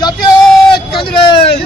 জাতীয় কংগ্রেস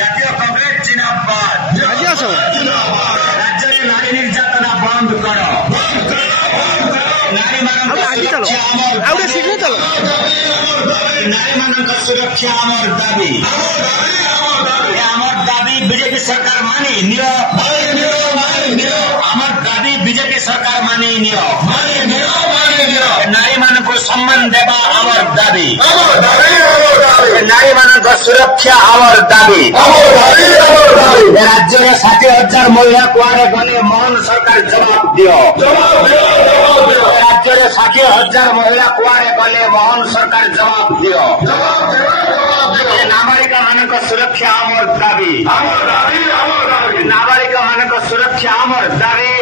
জাতীয় কংগ্রেস জিন্দাবাদ। রাজ্যের নারী নির্যাতনা বন্ধ করো। নারীମାନଙ୍କ ସୁରକ୍ଷା ଆମର ଦାବି। ଆମର ଦାବି ବିଜେପି ସରକାର ମାନି ନିଅ। ଆମର ଦାବି ବିଜେପି ସରକାର ମାନି ନିଅ। ନାରୀମାନଙ୍କୁ ସମ୍ମାନ ଦେବା ଆମର ଦାବି। ନାରୀମାନଙ୍କ ସୁରକ୍ଷା ଆମର ଦାବି। ରାଜ୍ୟରେ 60,000 ମହିଳା କୁଆଡେ ଗଲେ ମୋହନ ସରକାର ଜବାବ ଦିଅ। ରାଜ୍ୟରେ 60,000 ମହିଳା କୁଆଡେ ଗଲେ ମୋହନ ସରକାର ଜବାବ ଦିଅ। ନାବାଳିକାମାନଙ୍କ ସୁରକ୍ଷା ଆମର ଦାବି। ନାବାଳିକାମାନଙ୍କ ସୁରକ୍ଷା ଆମର ଦାବି।